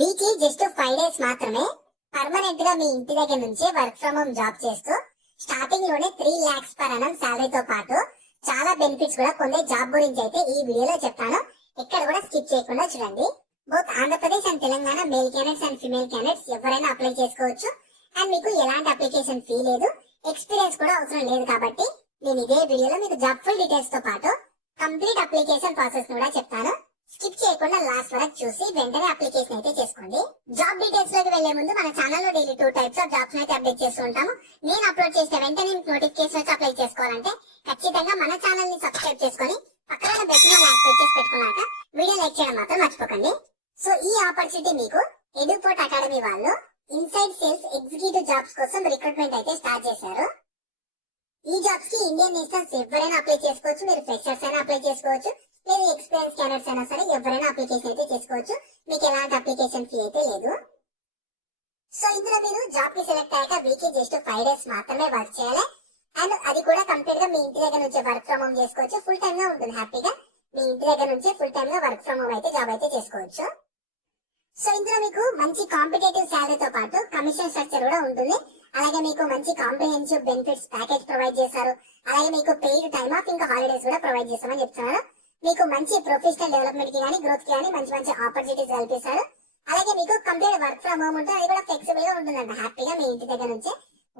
Weekly just 5 days మాత్రమే permanent గా మీ ఇంటి దగ్గర నుంచే వర్క్ ఫ్రమ్ హోమ్ జాబ్ చేస్తూ స్టార్టింగ్ లోనే 3 lakhs per annum శాలరీతో పాటు చాలా బెనిఫిట్స్ కూడా పొందే జాబ్ గురించి అయితే ఈ వీడియోలో చెప్తాను. ఎక్కడ కూడా స్కిప్ చేయకుండా చూడండి. Both Andhra Pradesh and Telangana male candidates and female candidates ఎవరైనా అప్లై చేసుకోవచ్చు. అండ్ మీకు ఎలాంటి అప్లికేషన్ ఫీ లేదు, ఎక్స్పీరియన్స్ కూడా అవసరం లేదు. కాబట్టి నేను ఇదే వీడియోలో మీకు జాబ్ ఫుల్ డీటెయిల్స్ తో పాటు కంప్లీట్ అప్లికేషన్ ప్రాసెస్ కూడా చెప్తాను. స్కిప్ చేయకుండా లాస్ట్ వరకు చూసి వెంటనే అప్లికేషన్ అయితే చేసుకోండి. జాబ్ డీటెయిల్స్ లోకి వెళ్లే ముందు మన ఛానల్ లో డైలీ 2 types ఆఫ్ జాబ్స్ అయితే అప్డేట్ చేస్తూ ఉంటాము. నేను అప్లోడ్ చేసిన వెంటనే నోటిఫికేషన్ వచ్చి అప్లై చేసుకోవాలంటే ఖచ్చితంగా మన ఛానల్ ని సబ్స్క్రైబ్ చేసుకొని పక్కన బెల్ సింబల్ యాక్టివేట్ చేసి పెట్టుకున్నాక వీడియో లైక్ చేయడం మాత్రం మర్చిపోకండి. సో ఈ ఆపర్చునిటీ మీకు ఎడ్యుపోర్ట్ అకాడమీ వాళ్ళు ఇన్సైడ్ సేల్స్ ఎగ్జిక్యూటివ్ జాబ్స్ కోసం రిక్రూట్మెంట్ అయితే స్టార్ట్ చేశారు. ఈ జాబ్స్ కి ఇండియన్ నేషనల్స్ ఎవరైనా అప్లై చేసుకోవచ్చు. మీరు ఫ్రెషర్స్ అయినా అప్లై చేసుకోవచ్చు, లేదు ఎక్స్పీరియన్స్ క్యాండిడేట్స్ అయినా సరే ఎవరైనా అప్లికేషన్ అయితే చేసుకోవచ్చు. మీకు ఎలాంటి అప్లికేషన్ ఫీ అయితే లేదు. సో ఇందులో మీరు జాబ్ కి సెలెక్ట్ అయ్యాక వీక్లీ జస్ట్ 5 డేస్ మాత్రమే వర్క్ చేయాలి. అండ్ అది కూడా కంప్లీట్ గా మీ ఇంటి దగ్గర నుంచి వర్క్ ఫ్రమ్ హోమ్ చేసుకోవచ్చు. ఫుల్ టైమ్ గా ఉంటుంది. హ్యాపీగా మీ ఇంటి దగ్గర నుంచి ఫుల్ టైమ్ గా వర్క్ ఫ్రమ్ హోమ్ అయితే జాబ్ అయితే చేసుకోవచ్చు. సో ఇందులో మీకు మంచి కాంపిటేటివ్ శాలరీతో పాటు కమిషన్ స్ట్రక్చర్ కూడా ఉంటుంది. అలాగే మీకు మంచి కాంప్రిహెన్సివ్ బెనిఫిట్స్ ప్యాకేజ్ ప్రొవైడ్ చేశారు. అలాగే మీకు పెయిడ్ టైమ్ ఆఫ్ ఇంకా హాలిడేస్ కూడా ప్రొవైడ్ చేస్తామని చెప్తున్నారు. మీకు మంచి ప్రొఫెషనల్ డెవలప్మెంట్ కి కానీ గ్రోత్ కి కానీ మంచి మంచి ఆపర్చునిటీస్ కల్పిస్తారు. అలాగే మీకు కంప్లీట్ వర్క్ ఫ్రమ్ హోమ్ ఉంటుంది. అది కూడా ఫ్లెక్సిబుల్ గా ఉంటుందంట. హ్యాపీగా మీ ఇంటి దగ్గర నుంచే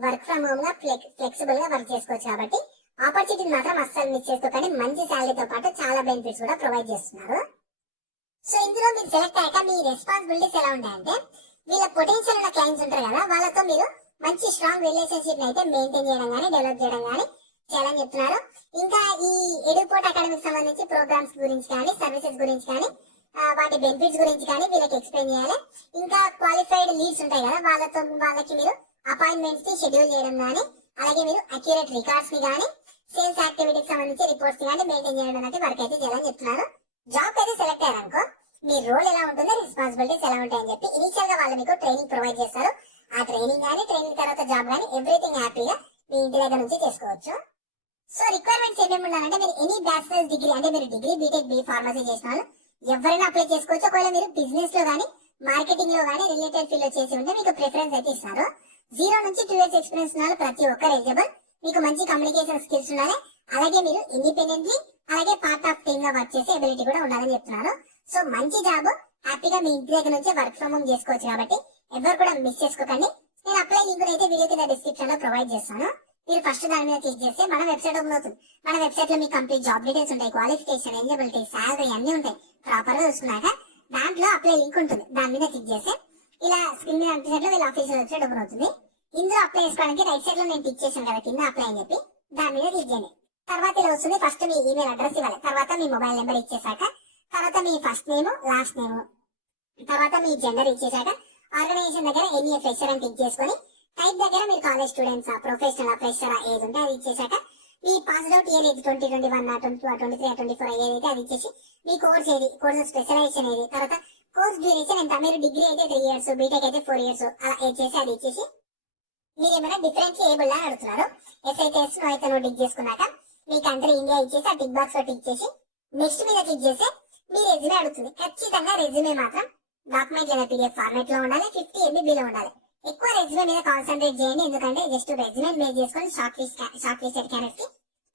వర్క్ ఫ్రమ్ హోమ్ గా ఫ్లెక్సిబుల్ గా వర్క్ చేసుకోవచ్చు. కాబట్టి ఆపర్చునిటీ మాత్రం అస్సలు మిస్ చేసుకోకండి. మంచి శాలరీతో పాటు చాలా బెనిఫిట్స్ కూడా ప్రొవైడ్ చేస్తున్నారు. సో ఇందులో మీరు సెలెక్ట్ అయ్యాక మీ రెస్పాన్సిబిలిటీస్ ఎలా ఉంటాయంటే, వీళ్ళ పొటెన్షియల్ ఉన్న క్లయింట్స్ ఉంటారు కదా, వాళ్ళతో మీరు మంచి స్ట్రాంగ్ రిలేషన్షిప్ అయితే మెయింటైన్ చేయడం కానీ డెవలప్ చేయడం కానీ చేయాలని చెప్తున్నారు. ఇంకా ఈ ఎడ్యుపోర్ట్ అకాడమీకి సంబంధించి ప్రోగ్రామ్స్ గురించి కానీ సర్వీసెస్ గురించి కానీ వాటి బెనిఫిట్స్ గురించి కానీ వీళ్ళకి ఎక్స్ప్లెయిన్ చేయాలి. ఇంకా క్వాలిఫైడ్ లీడ్స్ ఉంటాయి కదా, వాళ్ళకి మీరు అపాయింట్మెంట్స్ ని షెడ్యూల్ చేయడం కానీ, అలాగే మీరు అక్యురేట్ రికార్డ్స్ ని కానీ సేల్స్ యాక్టివిటీకి సంబంధించి రిపోర్ట్స్ కానీ మెయింటైన్ చేయడం అనేది వర్క్ అయితే చేయాలని చెప్తున్నారు. జాబ్ అయితే సెలెక్ట్ అయ్యారనుకో మీ రోల్ ఎలా ఉంటుందో, రెస్పాన్సిబిలిటీస్ ఎలా ఉంటాయని చెప్పి ఇనిషియల్ గా వాళ్ళు మీకు ట్రైనింగ్ ప్రొవైడ్ చేస్తారు. ఆ ట్రైనింగ్ కానీ ట్రైనింగ్ తర్వాత జాబ్ కానీ ఎవ్రీథింగ్ హ్యాపీగా మీ ఇంటి దగ్గర నుంచి చేసుకోవచ్చు. సో రిక్వైర్మెంట్స్ ఏమేమి ఉండాలంటే, మీరు ఎనీ బ్యాచిలర్స్ డిగ్రీ అంటే మీరు డిగ్రీ బీటెక్ బీ ఫార్మసీ చేసిన వాళ్ళు ఎవరైనా అప్లై చేసుకోవచ్చు. ఒకవేళ మీరు బిజినెస్ లో కానీ మార్కెటింగ్ లో కానీ రిలేటెడ్ ఫీల్డ్ లో చేసి ఉంటే మీకు ప్రిఫరెన్స్ అయితే ఇస్తారు. 0 నుంచి 2 years ఎక్స్పీరియన్స్ ఉన్న ప్రతి ఒక్కరు ఎలిజిబుల్. మీకు మంచి కమ్యూనికేషన్ స్కిల్స్ ఉండాలి. అలాగే మీరు ఇండిపెండెంట్లీ అలాగే పార్ట్ ఆఫ్ టీమ్ గా వర్క్ చేసే ఎబిలిటీ కూడా ఉండాలని చెప్తున్నారు. సో మంచి జాబ్ హ్యాపీగా మీ ఇంటి దగ్గర నుంచి వర్క్ ఫ్రమ్ హోమ్ చేసుకోవచ్చు. కాబట్టి ఎవరు కూడా మిస్ చేసుకోకండి. నేను అప్లై లింక్ అయితే వీడియో కింద డిస్క్రిప్షన్ లో ప్రొవైడ్ చేస్తాను. మీరు ఫస్ట్ దాని మీద క్లిక్ చేస్తే మన వెబ్సైట్ ఓపెన్ అవుతుంది. మన వెబ్సైట్ లో మీకు కంప్లీట్ జాబ్ డీటెయిల్స్ ఉంటాయి, క్వాలిఫికేషన్, ఎలిజిబిలిటీ, సాలరీ అన్ని ఉంటాయి. ప్రాపర్ గా చూసుకున్నాక దాంట్లో అప్లై లింక్ ఉంటుంది. దాని మీద క్లిక్ చేస్తే ఇలా స్క్రీన్ మీద అనిపించినట్లు వీళ్ళ ఆఫీషియల్ వెబ్సైట్ ఓపెన్ అవుతుంది. ఇందులో అప్లై చేసుకోవడానికి రైట్ సైడ్ లో నేను క్లిక్ చేశాను కదా కింద అప్లై అని చెప్పి, దాని మీద క్లిక్ చేయండి. తర్వాత ఇలా వస్తుంది. ఫస్ట్ మీ ఈమెయిల్ అడ్రస్ ఇవ్వాలి, తర్వాత మీ మొబైల్ నెంబర్ ఇచ్చేసాక, తర్వాత మీ ఫస్ట్ నేమ్ లాస్ట్ నేమ్, తర్వాత మీ జెండర్ ఇచ్చేసాక ఆర్గనైజేషన్ దగ్గర ఎనీ ఫ్రెషర్ అని క్లిక్ చేసుకొని టైప్ దగ్గర మీరు కాలేజ్ స్టూడెంట్స్ ప్రొఫెషనల్ ఫ్రెషర్ ఏది ఉంటే అది ఇచ్చేసాక మీ పాస్ అవుట్ ఇయర్ ఏది 2021 22 23 24 ఏదైతే అది ఇచ్చేసి మీ కోర్స్ ఏది, కోర్స్ స్పెషలైజేషన్ ఏది, తర్వాత కోర్స్ డ్యూరేషన్ ఎంత, మీరు డిగ్రీ అయితే 3 years బీటెక్ అయితే 4 years అలా ఇచ్చేసి అది ఇచ్చేసి మీరు ఏమైనా డిఫరెంట్ ఏబుల్ అని అడుగుతున్నారు. ఎస్ అయితే ఎస్, నో అయితే నో టిక్ చేసుకున్నాక మీ కంట్రీ ఇండియా ఇచ్చేసి ఆ టిక్ బాక్స్ లో టిక్ చేసి నెక్స్ట్ మీద క్లిక్ చేస్తే మీ రెజ్యూమే అడుగుతుంది. ఖచ్చితంగా రెజ్యూమే మాత్రం డాక్యుమెంట్ లేదా పీడిఎఫ్ ఫార్మాట్ లో ఉండాలి. 50 MB లో ఉండాలి. ఎక్కువ రెజ్యూమే మీద కాన్సన్ట్రేట్ చేయండి. ఎందుకంటే జస్ట్ రెజ్యూమే మేక్ చేసుకొని షార్ట్ లిస్టెడ్ క్యాండిడేట్స్ కి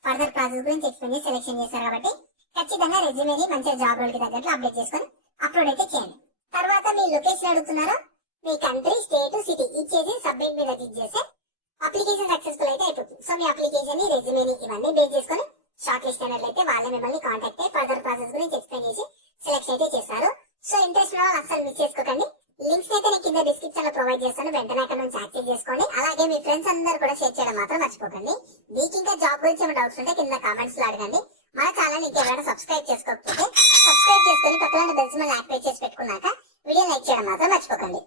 ఫర్దర్ ప్రాసెస్ గురించి ఎక్స్ప్లెయిన్ చేసి సెలెక్షన్ చేస్తారు. కాబట్టి ఖచ్చితంగా రెజ్యూమేని మంచిగా జాబ్ రోల్ కి తగ్గట్లు అప్డేట్ చేసుకొని అప్లోడ్ అయితే చేయండి. తర్వాత మీ లొకేషన్ అడుగుతున్నారు. మీ కంట్రీ, స్టేట్, సిటీ ఇచ్చేసి సబ్మిట్ మీద క్లిక్ చేస్తే అప్లికేషన్ సక్సెస్ఫుల్ అయితే అయిపోతుంది. సో మీ అప్లికేషన్ ని, రెజ్యూమేని ఇవన్నీ బేస్ చేసుకొని షార్ట్ లిస్ట్ అయినట్లయితే వాళ్ళే మిమ్మల్ని కాంటాక్ట్ అయ్యి ఫర్దర్ ప్రాసెస్ గురించి ఎక్స్ప్లెయిన్ చేసి సెలెక్ట్ అయితే చేస్తారు. సో ఇంట్రెస్ట్ ఉన్న వాళ్ళు అసలు మిస్ చేసుకోకండి. లింక్స్ అయితే నేను కింద డిస్క్రిప్షన్ లో ప్రొవైడ్ చేస్తాను. వెంటనే అక్కడ నుంచి యాక్టివ్ చేసుకోండి. అలాగే మీ ఫ్రెండ్స్ అందరూ కూడా షేర్ చేయడం మాత్రం మర్చిపోకండి. మీకు ఇంకా జాబ్ గురించి ఏమైనా డౌట్స్ ఉంటే కింద కామెంట్స్ లో అడగండి. మన ఛానల్ ఇంకా ఎవరైనా సబ్స్క్రైబ్ చేసుకోకపోతే సబ్స్క్రైబ్ చేసుకొని పక్కన బెల్ సింబల్ యాక్టివేట్ చేసి పెట్టుకున్నాక వీడియో లైక్ చేయడం మాత్రం మర్చిపోకండి.